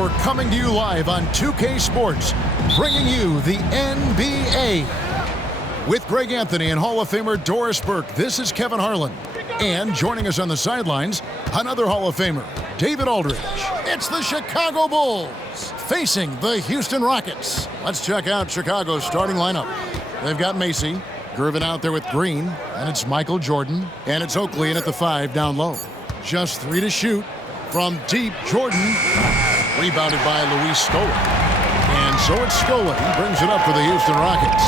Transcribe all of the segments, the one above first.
we're coming to you live on 2K Sports, bringing you the NBA. With Greg Anthony and Hall of Famer Doris Burke, this is Kevin Harlan. And joining us on the sidelines, another Hall of Famer, David Aldridge. It's the Chicago Bulls facing the Houston Rockets. Let's check out Chicago's starting lineup. They've got Macy, Gervin out there with Green, and it's Michael Jordan, and it's Oakley in at the 5 down low. Just 3 to shoot. From deep, Jordan, rebounded by Luis Scola. And so it's Scola. He brings it up for the Houston Rockets.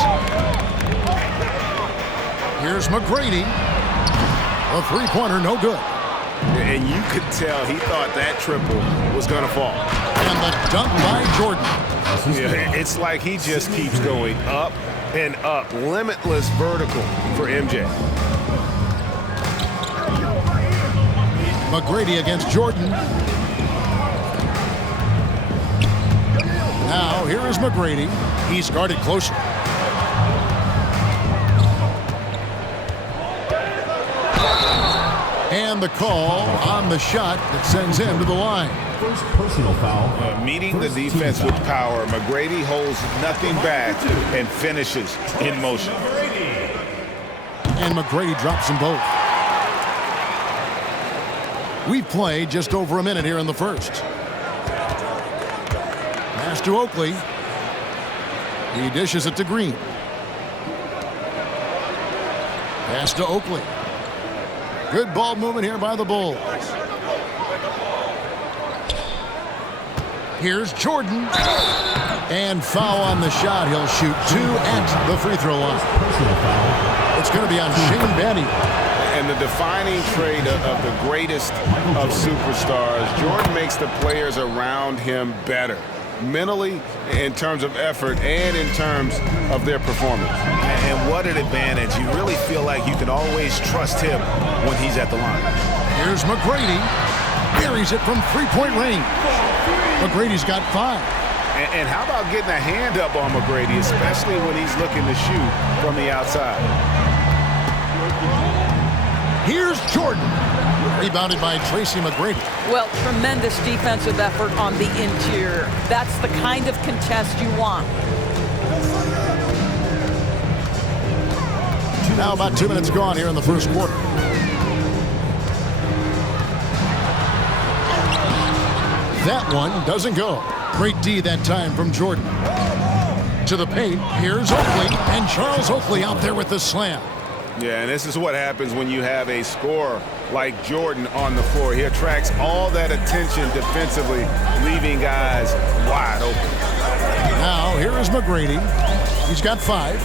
Here's McGrady. A three-pointer, no good. And you could tell he thought that triple was going to fall. And the dunk by Jordan. Yeah, it's like he just keeps going up and up. Limitless vertical for MJ. McGrady against Jordan. Now, here is McGrady. He's guarded closer. And the call on the shot that sends him to the line. First personal foul. Meeting the defense with power, McGrady holds nothing back and finishes in motion. And McGrady drops them both. We've played just over a minute here in the first. Pass to Oakley. He dishes it to Green. Pass to Oakley. Good ball movement here by the Bulls. Here's Jordan. And foul on the shot. He'll shoot 2 at the free throw line. It's going to be on Shane Battier. And the defining trait of the greatest of superstars, Jordan makes the players around him better, mentally, in terms of effort, and in terms of their performance. And what an advantage. You really feel like you can always trust him when he's at the line. Here's McGrady. Buries it from three-point range. McGrady's got 5. And how about getting a hand up on McGrady, especially when he's looking to shoot from the outside? Here's Jordan. Rebounded by Tracy McGrady. Well, tremendous defensive effort on the interior. That's the kind of contest you want. Now about 2 minutes gone here in the first quarter. That one doesn't go. Great D that time from Jordan. To the paint, here's Oakley, and Charles Oakley out there with the slam. Yeah, and this is what happens when you have a scorer like Jordan on the floor. He attracts all that attention defensively, leaving guys wide open. Now, here is McGrady. He's got 5.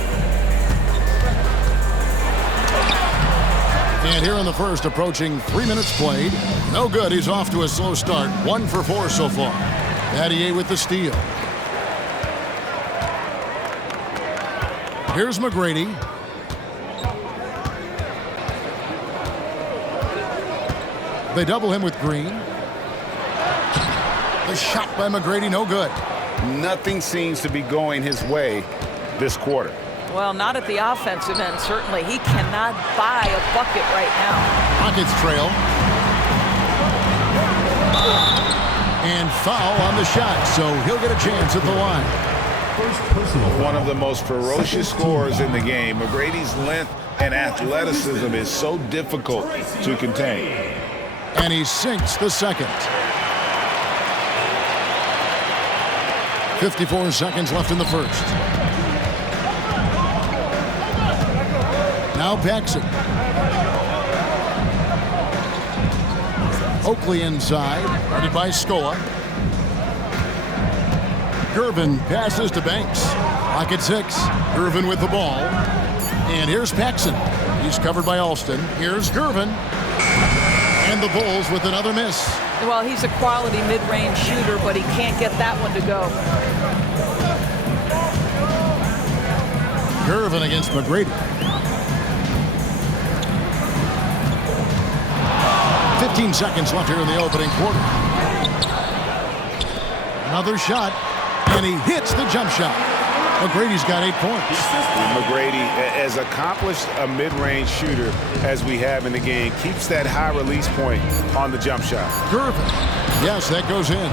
And here in the first, approaching 3 minutes played. No good. He's off to a slow start. 1 for 4 so far. Battier with the steal. Here's McGrady. They double him with Green. The shot by McGrady, no good. Nothing seems to be going his way this quarter. Well, not at the offensive end, certainly. He cannot buy a bucket right now. Rockets trail. And foul on the shot, so he'll get a chance at the line. First personal foul. One of the most ferocious scorers in the game. McGrady's length and athleticism is so difficult to contain. And he sinks the second. 54 seconds left in the first. Now Paxson. Oakley inside, guarded by Scola. Gervin passes to Banks. Clock at 6. Gervin with the ball. And here's Paxson. He's covered by Alston. Here's Gervin. And the Bulls with another miss. Well, he's a quality mid-range shooter, but he can't get that one to go. Gervin against McGrady. 15 seconds left here in the opening quarter. Another shot, and he hits the jump shot. McGrady's got 8 points. McGrady, as accomplished a mid-range shooter as we have in the game, keeps that high release point on the jump shot. Gervin. Yes, that goes in.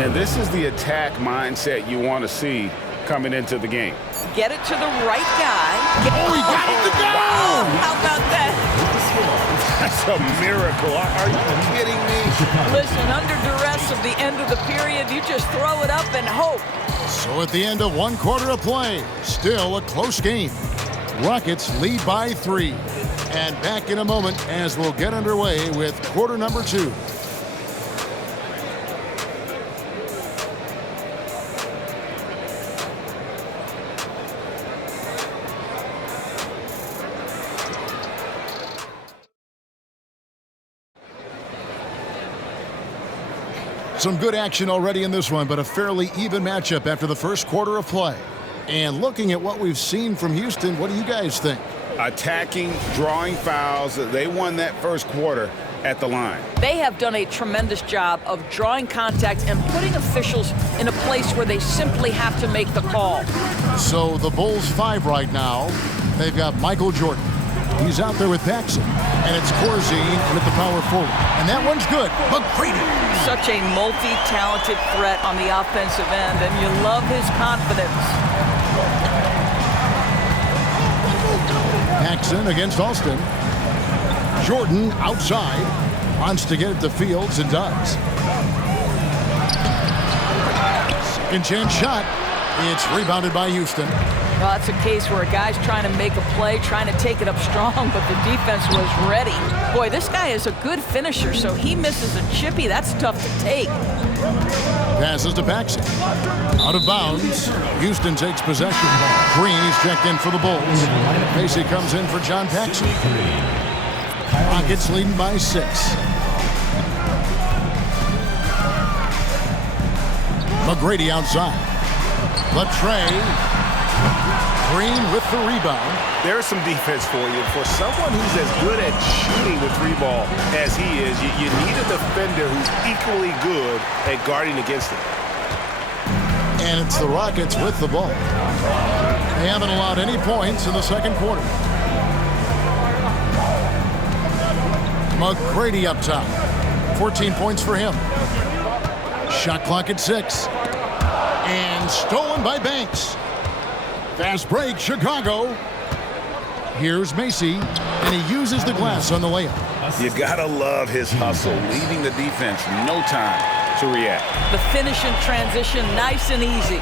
And this is the attack mindset you want to see coming into the game. Get it to the right guy. He got it to go! Oh, how about that? That's a miracle. Are you kidding me? Listen, under duress of the end of the period, you just throw it up and hope. So at the end of 1 quarter of play, still a close game. Rockets lead by 3. And back in a moment as we'll get underway with quarter number 2. Some good action already in this one, but a fairly even matchup after the first quarter of play. And looking at what we've seen from Houston, what do you guys think? Attacking, drawing fouls. They won that first quarter at the line. They have done a tremendous job of drawing contact and putting officials in a place where they simply have to make the call. So the Bulls 5 right now. They've got Michael Jordan. He's out there with Paxson. And it's Corzine with the power forward. And that one's good. McGrady. Such a multi-talented threat on the offensive end, and you love his confidence. Paxson against Alston. Jordan outside. Wants to get it to Fields and does. Second chance shot. It's rebounded by Houston. Well, that's a case where a guy's trying to make a play, trying to take it up strong, but the defense was ready. Boy, this guy is a good finisher, so he misses a chippy. That's tough to take. Passes to Paxson. Out of bounds. Houston takes possession. Green is checked in for the Bulls. Macy comes in for John Paxson. Rockets leading by 6. McGrady outside. Latrey. Green with the rebound. There's some defense for you. For someone who's as good at shooting the 3-ball as he is, you need a defender who's equally good at guarding against it. And it's the Rockets with the ball. They haven't allowed any points in the second quarter. McGrady up top. 14 points for him. Shot clock at 6. And stolen by Banks. Fast break, Chicago. Here's Macy, and he uses the glass on the layup. You gotta love his hustle, leaving the defense no time to react. The finish in transition, nice and easy.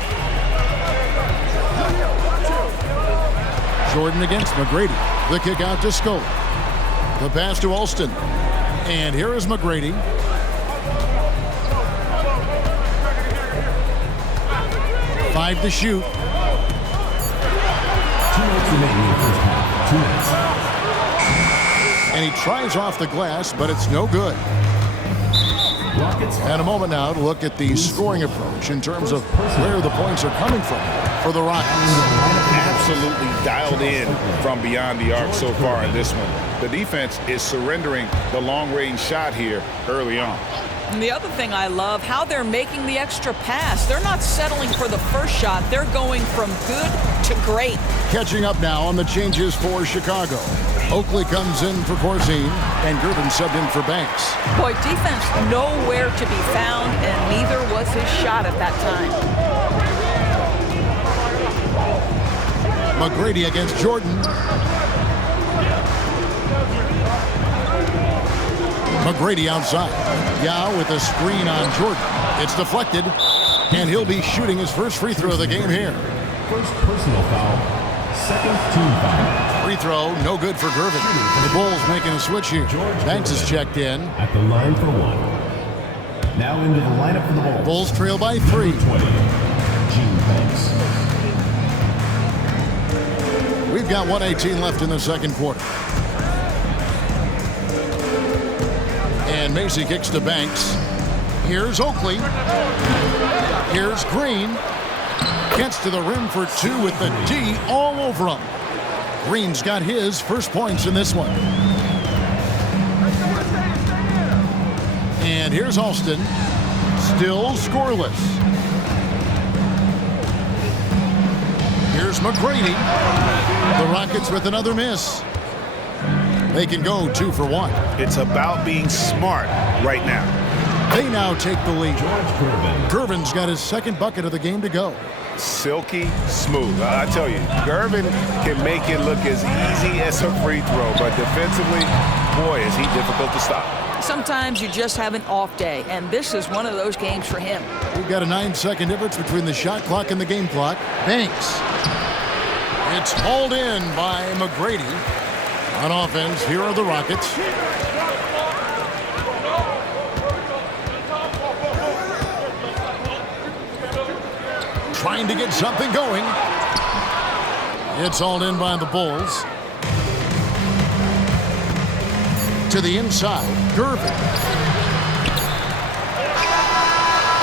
Jordan against McGrady. The kick out to Scola. The pass to Alston. And here is McGrady. Five to shoot. 2 minutes remaining in the first half. 2 minutes. And he tries off the glass, but it's no good. Rockets. And a moment now to look at the scoring approach in terms of where the points are coming from for the Rockets. Absolutely dialed in from beyond the arc so far in this one. The defense is surrendering the long-range shot here early on. And the other thing I love, how they're making the extra pass. They're not settling for the first shot. They're going from good to great. Catching up now on the changes for Chicago. Oakley comes in for Corzine, and Gervin subbed in for Banks. Boy, defense nowhere to be found, and neither was his shot at that time. McGrady against Jordan. McGrady outside. Yao with a screen on Jordan. It's deflected, and he'll be shooting his first free throw of the game here. First personal foul. Second team foul. Free throw, no good for Gervin. The Bulls making a switch here. Banks is checked in. At the line for 1. Now into the lineup for the Bulls. Bulls trail by 3. 20. Gene Banks. We've got 1:18 left in the second quarter. And Macy kicks to Banks. Here's Oakley. Here's Green. Gets to the rim for 2 with the D all over him. Green's got his first points in this one. And here's Alston. Still scoreless. Here's McGrady. The Rockets with another miss. They can go 2 for 1. It's about being smart right now. They now take the lead. Gervin's got his second bucket of the game to go. Silky smooth. I tell you, Gervin can make it look as easy as a free throw, but defensively, boy, is he difficult to stop. Sometimes you just have an off day, and this is one of those games for him. We've got a 9-second difference between the shot clock and the game clock. Banks. It's hauled in by McGrady. On offense, here are the Rockets. Trying to get something going. It's hauled in by the Bulls. To the inside, Gervin.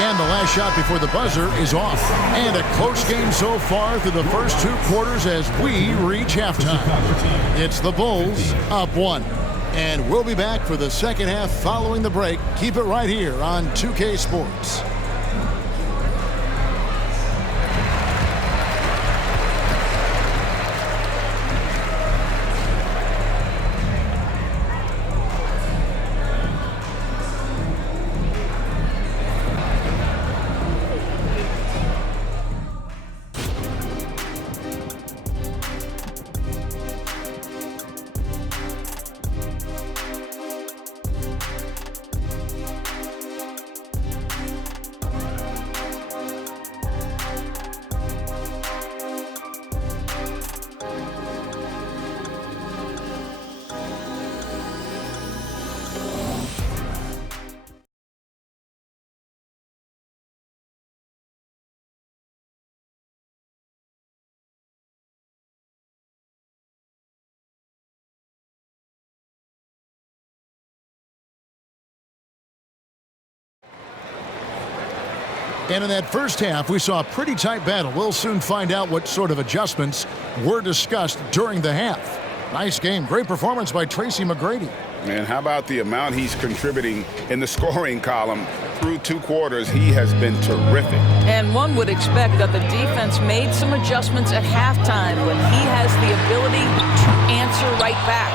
And the last shot before the buzzer is off. And a close game so far through the first 2 quarters as we reach halftime. It's the Bulls up 1. And we'll be back for the second half following the break. Keep it right here on 2K Sports. And in that first half, we saw a pretty tight battle. We'll soon find out what sort of adjustments were discussed during the half. Nice game. Great performance by Tracy McGrady. And how about the amount he's contributing in the scoring column? Through 2 quarters, he has been terrific. And one would expect that the defense made some adjustments at halftime, but he has the ability to answer right back.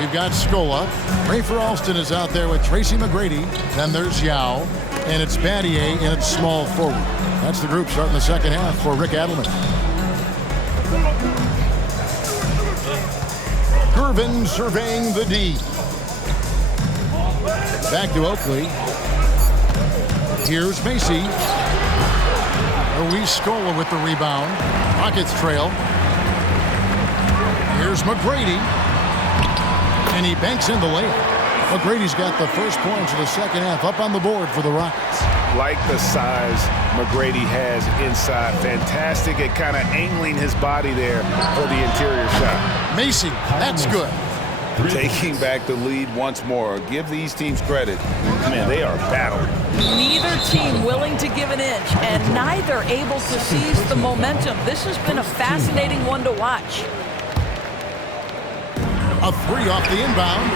We've got Scola. Rafer Alston is out there with Tracy McGrady. Then there's Yao. And it's Battier and it's small forward. That's the group starting the second half for Rick Adelman. Gervin surveying the D. Back to Oakley. Here's Macy. Luis Scola with the rebound. Rockets trail. Here's McGrady. And he banks in the layup. McGrady's got the first points of the second half up on the board for the Rockets. Like the size McGrady has inside. Fantastic at kind of angling his body there for the interior shot. Macy, that's good. Taking back the lead once more. Give these teams credit. Man, they are battling. Neither team willing to give an inch, and neither able to seize the momentum. This has been a fascinating one to watch. A 3 off the inbound.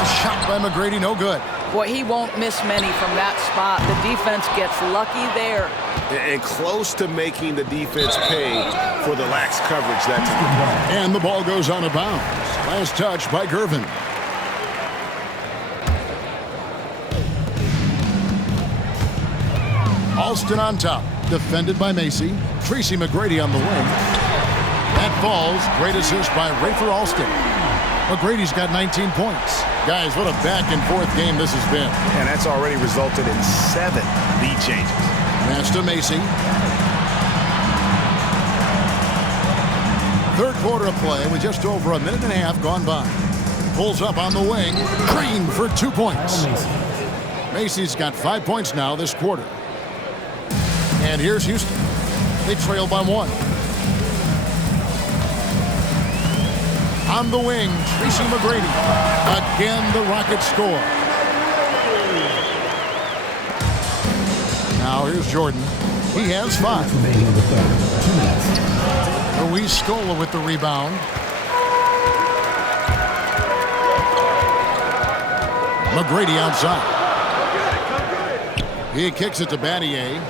A shot by McGrady, no good. Boy, he won't miss many from that spot. The defense gets lucky there. And close to making the defense pay for the lax coverage that time. And the ball goes out of bounds. Last touch by Gervin. Alston on top. Defended by Macy. Tracy McGrady on the wing. That falls. Great assist by Rafer Alston. McGrady's got 19 points. Guys, what a back-and-forth game this has been. And that's already resulted in 7 lead changes. Pass to Macy. Third quarter of play with just over a minute and a half gone by. Pulls up on the wing. Green for 2 points. Macy's got 5 points now this quarter. And here's Houston. They trail by 1. On the wing, Tracy McGrady. Again, the Rockets score. Now here's Jordan. He has 5. Luis Scola with the rebound. McGrady outside. He kicks it to Battier.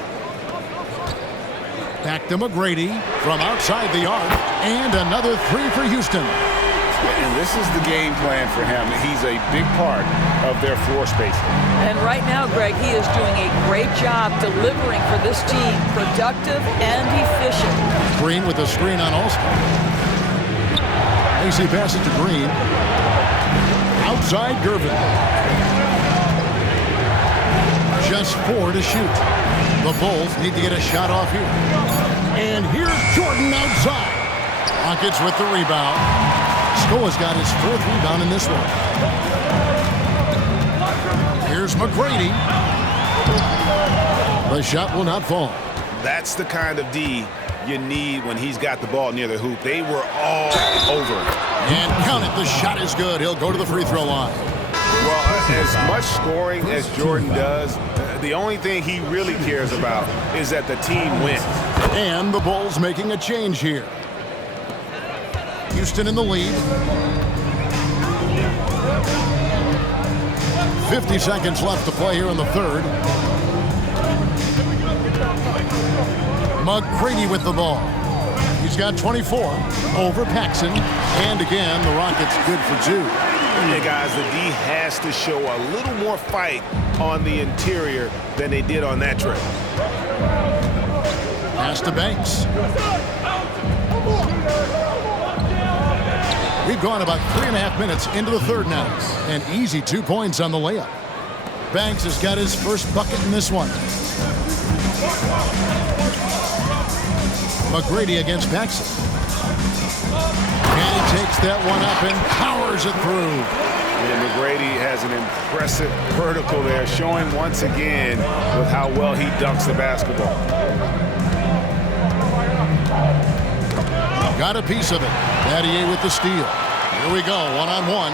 Back to McGrady from outside the arc. And another three for Houston. And this is the game plan for him. He's a big part of their floor spacing. And right now, Greg, he is doing a great job delivering for this team. Productive and efficient. Green with the screen on Alston. AC passes to Green. Outside Gervin. Just 4 to shoot. The Bulls need to get a shot off here. And here's Jordan outside. Rockets with the rebound. Scoa's got his 4th rebound in this one. Here's McGrady. The shot will not fall. That's the kind of D you need when he's got the ball near the hoop. They were all over it. And count it, the shot is good. He'll go to the free throw line. Well, as much scoring as Jordan does, the only thing he really cares about is that the team wins. And the Bulls making a change here. Houston in the lead. 50 seconds left to play here in the third. McGrady with the ball. He's got 24 over Paxson. And again, the Rockets good for 2. Hey guys, the D has to show a little more fight on the interior than they did on that trip. Pass to Banks. We've gone about 3.5 minutes into the third now. An easy 2 points on the layup. Banks has got his first bucket in this one. McGrady against Paxson. And he takes that one up and powers it through. And McGrady has an impressive vertical there, showing once again with how well he dunks the basketball. Got a piece of it. Battier with the steal. Here we go, one-on-one.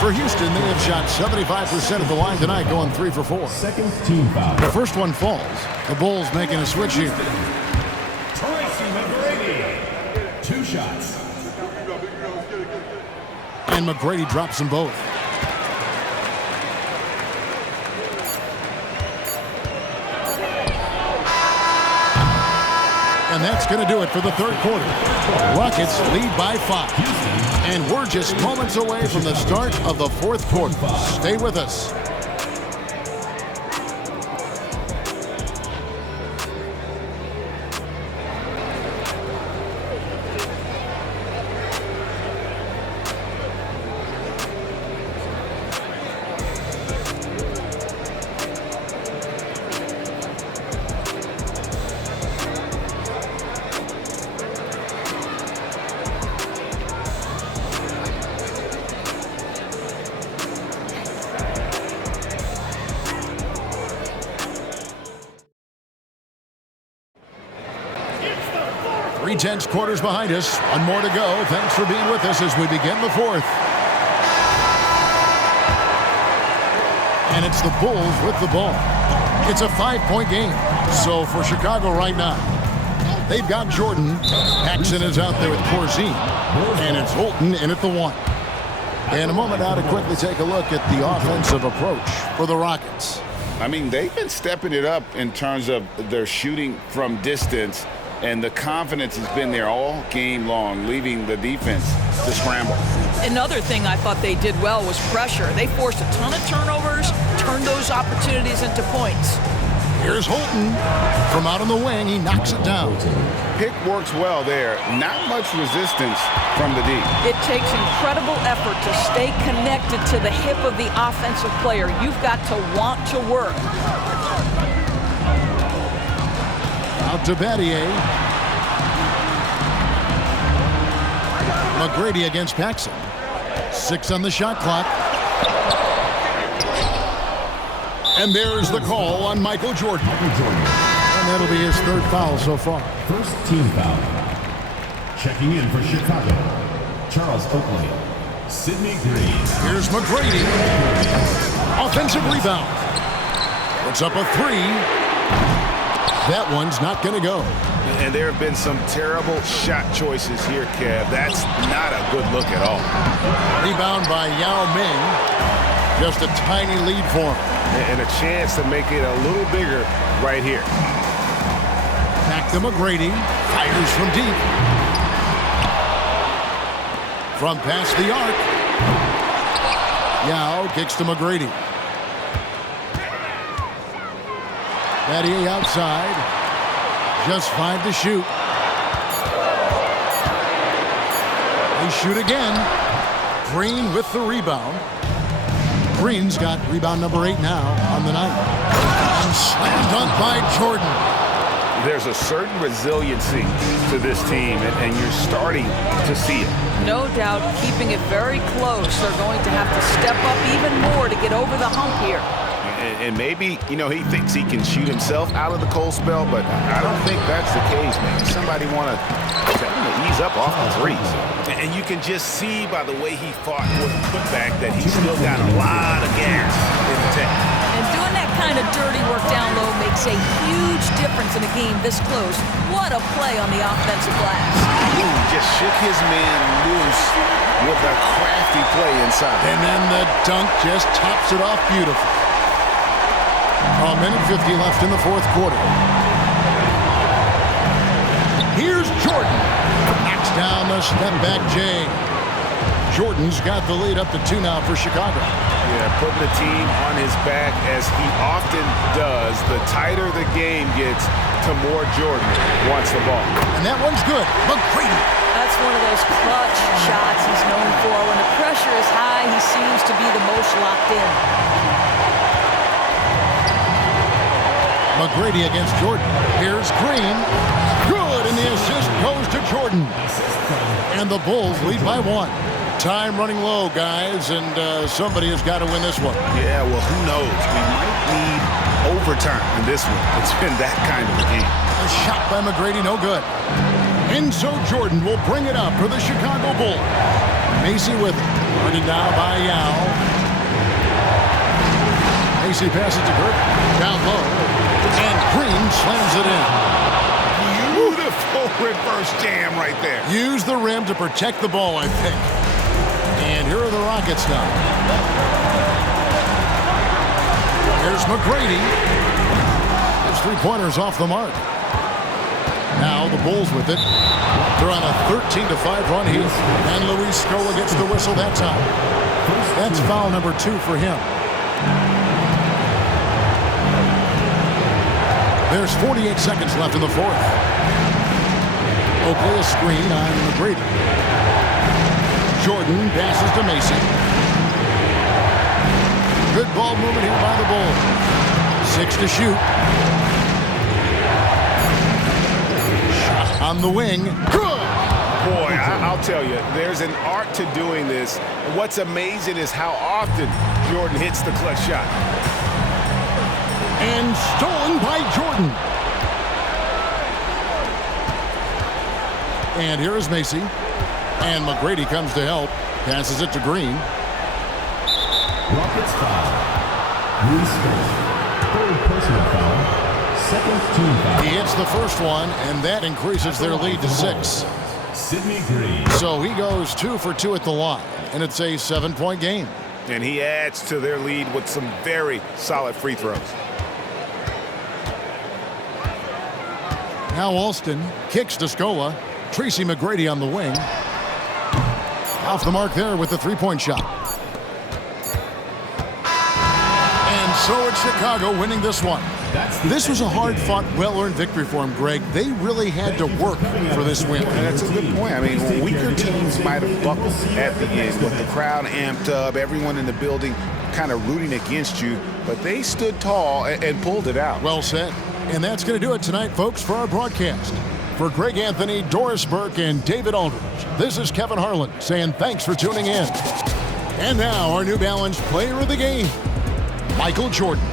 For Houston, they have shot 75% of the line tonight, going 3 for 4. Second team foul. The first one falls. The Bulls making a switch here. Tracy McGrady. 2 shots. And McGrady drops them both. And that's going to do it for the third quarter. Rockets lead by 5. And we're just moments away from the start of the fourth quarter. Stay with us. Tense quarters behind us. One more to go. Thanks for being with us as we begin the fourth. And it's the Bulls with the ball. It's a 5-point game. So for Chicago right now, they've got Jordan. Paxson is out there with Corzine. And it's Holton in at the 1. And a moment now to quickly take a look at the offensive approach for the Rockets. I mean, they've been stepping it up in terms of their shooting from distance. And the confidence has been there all game long, leaving the defense to scramble. Another thing I thought they did well was pressure. They forced a ton of turnovers, turned those opportunities into points. Here's Holton. From out on the wing, he knocks it down. Pick works well there. Not much resistance from the D. It takes incredible effort to stay connected to the hip of the offensive player. You've got to want to work. Out to Battier. McGrady against Paxson. 6 on the shot clock. And there's the call on Michael Jordan. And that'll be his 3rd foul so far. First team foul. Checking in for Chicago, Charles Oakley, Sidney Green. Here's McGrady. Offensive rebound. Puts up a 3. That one's not going to go. And there have been some terrible shot choices here, Kev. That's not a good look at all. Rebound by Yao Ming. Just a tiny lead for him. And a chance to make it a little bigger right here. Back to McGrady. Fires from deep. From past the arc. Yao kicks to McGrady. Battier outside. Just 5 to shoot. They shoot again. Green with the rebound. Green's got rebound number 8 now on the night. And slam dunk by Jordan. There's a certain resiliency to this team, and you're starting to see it. No doubt, keeping it very close. They're going to have to step up even more to get over the hump here. And maybe, you know, he thinks he can shoot himself out of the cold spell, but I don't think that's the case, man. Somebody want to tell him to ease up off the threes. And you can just see by the way he fought for the putback that he's still got a lot of gas in the tank. And doing that kind of dirty work down low makes a huge difference in a game this close. What a play on the offensive glass. Ooh, just shook his man loose with a crafty play inside. And then the dunk just tops it off beautifully. A minute 50 left in the fourth quarter. Here's Jordan. Knocks down the step-back J. Jordan's got the lead up to 2 now for Chicago. Yeah, putting the team on his back as he often does. The tighter the game gets, to more Jordan wants the ball. And that one's good. McGrady. That's one of those clutch shots he's known for. When the pressure is high, he seems to be the most locked in. McGrady against Jordan. Here's Green. Good, and the assist goes to Jordan. And the Bulls lead by 1. Time running low, guys, and somebody has got to win this one. Yeah, well, who knows? We might need overtime in this one. It's been that kind of a game. A shot by McGrady, no good. And so Jordan will bring it up for the Chicago Bulls. Macy with it. Running down by Yao. Macy passes to Kirk. Down low. And Green slams it in. Beautiful reverse jam right there. Use the rim to protect the ball, I think. And here are the Rockets now. Here's McGrady. His 3-pointer's off the mark. Now the Bulls with it. They're on a 13-5 run here. And Luis Scola gets the whistle that time. That's foul number 2 for him. There's 48 seconds left in the fourth. Oakley a screen on McGrady. Jordan passes to Mason. Good ball movement here by the Bulls. 6 to shoot. Shot on the wing. Good! Boy, I'll tell you, there's an art to doing this. What's amazing is how often Jordan hits the clutch shot. And stolen by Jordan. And here is Macy. And McGrady comes to help. Passes it to Green. Rockets foul. Luis Scola. Third personal foul. Second team foul. He hits the first one, and that increases their lead to 6. Sidney Green. So he goes 2 for 2 at the line, and it's a 7-point game. And he adds to their lead with some very solid free throws. Now Alston kicks to Scola. Tracy McGrady on the wing. Off the mark there with the 3-point shot. And so it's Chicago winning this one. This was a hard-fought, well-earned victory for him, Greg. They really had to work for this win. That's a good point. I mean, weaker teams might have buckled at the end with the crowd amped up, everyone in the building kind of rooting against you, but they stood tall and pulled it out. Well said. And that's going to do it tonight, folks, for our broadcast. For Greg Anthony, Doris Burke, and David Aldridge, this is Kevin Harlan saying thanks for tuning in. And now our New Balance Player of the Game, Michael Jordan.